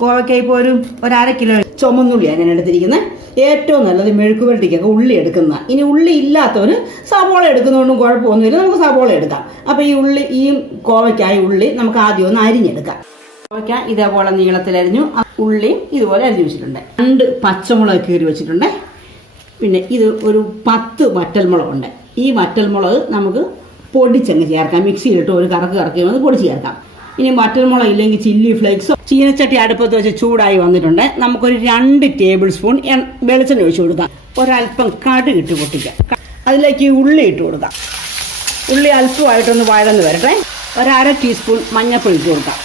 കോവയ്ക്ക പോലും ഒരു അര കിലോ ചുമന്നുള്ളി അങ്ങനെ എടുത്തിരിക്കുന്നത് ഏറ്റവും നല്ലത് മെഴുക്ക് പുരട്ടിക്കൊക്കെ ഉള്ളി എടുക്കുന്ന. ഇനി ഉള്ളി ഇല്ലാത്തവർ സവോള എടുക്കുന്നതുകൊണ്ടും കുഴപ്പമൊന്നുമില്ല. നമുക്ക് സവോള എടുക്കാം. അപ്പോൾ ഈ ഉള്ളി ഈ കോവയ്ക്കായ ഉള്ളി നമുക്ക് ആദ്യം ഒന്ന് അരിഞ്ഞെടുക്കാം. കോവയ്ക്ക ഇതേപോലെ നീളത്തിലരിഞ്ഞു ആ ഉള്ളിയും ഇതുപോലെ അരിഞ്ഞു വെച്ചിട്ടുണ്ട്. രണ്ട് പച്ചമുളക് കീറി വെച്ചിട്ടുണ്ട്. പിന്നെ ഇത് ഒരു പത്ത് വറ്റൽമുളകുണ്ട്. ഈ വറ്റൽമുളക് നമുക്ക് പൊടിച്ചങ്ങ് ചേർക്കാം. മിക്സിയിലിട്ട് ഒരു കറക്ക് കറക്കി വന്ന് പൊടിച്ച് ചേർക്കാം. ഇനി വറ്റൽമുളക് ഇല്ലെങ്കിൽ ചില്ലി ഫ്ലേക്സോ. ചീനച്ചട്ടി അടുപ്പത്ത് വെച്ച് ചൂടായി വന്നിട്ടുണ്ട്. നമുക്കൊരു രണ്ട് ടേബിൾ സ്പൂൺ വെളിച്ചെണ്ണ ഒഴിച്ചു കൊടുക്കാം. ഒരല്പം കടുക് ഇട്ട് പൊട്ടിക്കാം. അതിലേക്ക് ഉള്ളി ഇട്ട് കൊടുക്കാം. ഉള്ളി അല്പമായിട്ടൊന്ന് വഴന്ന് വരട്ടെ. ഒരര ടീസ്പൂൺ മഞ്ഞൾപ്പൊടി ഇട്ട് കൊടുക്കാം.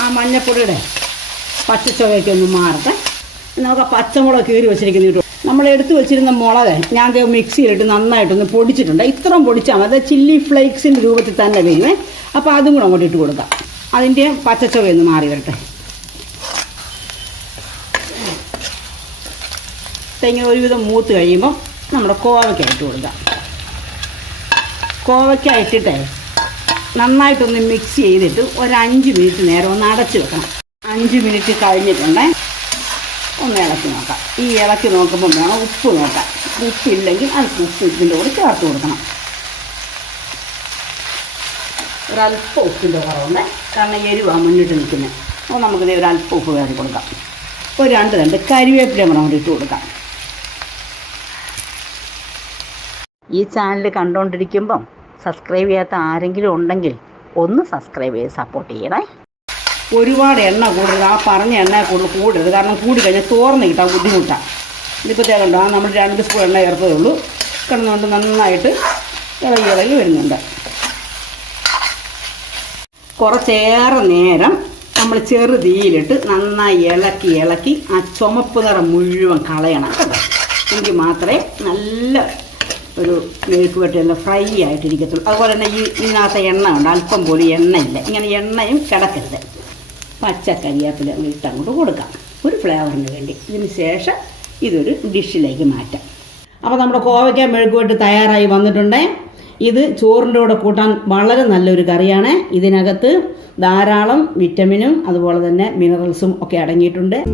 ആ മഞ്ഞപ്പൊടിയുടെ പച്ചച്ചുവയൊക്കെ ഒന്ന് മാറട്ടെ. നമുക്ക് ആ പച്ചമുളക് കീറി വെച്ചിരിക്കുന്ന നമ്മൾ എടുത്തു വെച്ചിരുന്ന മുളക് ഞാൻ മിക്സിയിലിട്ട് നന്നായിട്ടൊന്ന് പൊടിച്ചിട്ടുണ്ട്. ഇത്രയും പൊടിച്ചാൽ മതി. ചില്ലി ഫ്ലേക്സിന്റെ രൂപത്തിൽ തന്നെ വരുമേ അപ്പോൾ അതും കൂടെ അങ്ങോട്ട് ഇട്ട് കൊടുക്കാം. അതിന്റെ പച്ചച്ചുവയൊന്ന് മാറി വരട്ടെ. തെങ്ങ ഒരുവിധം മൂത്ത് കഴിയുമ്പോൾ നമ്മുടെ കോവയ്ക്ക ഇട്ട് കൊടുക്കാം. കോവയ്ക്ക നന്നായിട്ടൊന്ന് മിക്സ് ചെയ്തിട്ട് ഒരു അഞ്ച് മിനിറ്റ് നേരം ഒന്ന് അടച്ച് വെക്കണം. അഞ്ച് മിനിറ്റ് കഴിഞ്ഞിട്ടുണ്ടേ ഒന്ന് ഇളക്കി നോക്കാം. ഈ ഇളക്കി നോക്കുമ്പോൾ വേണം ഉപ്പ് നോക്കാം. ഉപ്പില്ലെങ്കിൽ അത് ഉപ്പ് ഇതിന്റെ കൂടെ ചേർത്ത് കൊടുക്കണം. ഒരല്പം ഉപ്പിന്റെ കുറവുണ്ട്. കാരണം എരിവാണ് മുന്നിട്ട് നിൽക്കുന്നത് അപ്പോൾ നമുക്കിത് ഒരല്പം ഉപ്പ് കയറി കൊടുക്കാം. ഒരു രണ്ട് രണ്ട് കരിവേപ്പില കൂടെ ഇട്ട് കൊടുക്കാം ഈ ചാനൽ കണ്ടുകൊണ്ടിരിക്കുമ്പം സബ്സ്ക്രൈബ് ചെയ്യാത്ത ആരെങ്കിലും ഉണ്ടെങ്കിൽ ഒന്ന് സബ്സ്ക്രൈബ് ചെയ്ത് സപ്പോർട്ട് ചെയ്യണേ. ഒരുപാട് എണ്ണ കൂടരുത് ആ പറഞ്ഞ എണ്ണ കൂടുതൽ കൂടരുത്. കാരണം കൂടി കഴിഞ്ഞാൽ തോർന്ന് കിട്ടാൻ ബുദ്ധിമുട്ടാണ് ഇതിപ്പോൾ തേക്കണ്ടോ നമ്മൾ രണ്ട് സ്പൂൺ എണ്ണ ചേർത്തതേ ഉള്ളൂ. കിടന്നുകൊണ്ട് നന്നായിട്ട് ഇളകി ഇളകി വരുന്നുണ്ട്. കുറച്ചേറെ നേരം നമ്മൾ ചെറു തീയിലിട്ട് നന്നായി ഇളക്കി ഇളക്കി ആ ചുമപ്പ് നിറം മുഴുവൻ കളയണം. എങ്കിൽ മാത്രമേ നല്ല ഒരു മെഴുക്ക് വെട്ടിയെല്ലാം ഫ്രൈ ആയിട്ടിരിക്കത്തുള്ളൂ. അതുപോലെ തന്നെ ഈ ഇതിനകത്ത് എണ്ണ ഉണ്ട്. അല്പം പോലും എണ്ണയില്ല ഇങ്ങനെ എണ്ണയും കിടക്കരുത്. പച്ച കരിയാപ്പില ഇട്ടങ്ങോട്ട് കൊടുക്കാം. ഒരു ഫ്ലേവറിന് വേണ്ടി. ഇതിന് ശേഷം ഇതൊരു ഡിഷിലേക്ക് മാറ്റാം. അപ്പോൾ നമ്മുടെ കോവയ്ക്ക മെഴുക്കുവെട്ട് തയ്യാറായി വന്നിട്ടുണ്ട്? ഇത് ചോറിന്റെ കൂടെ കൂട്ടാൻ വളരെ നല്ലൊരു കറിയാണ്. ഇതിനകത്ത് ധാരാളം വിറ്റമിനും അതുപോലെ തന്നെ മിനറൽസും ഒക്കെ അടങ്ങിയിട്ടുണ്ട്.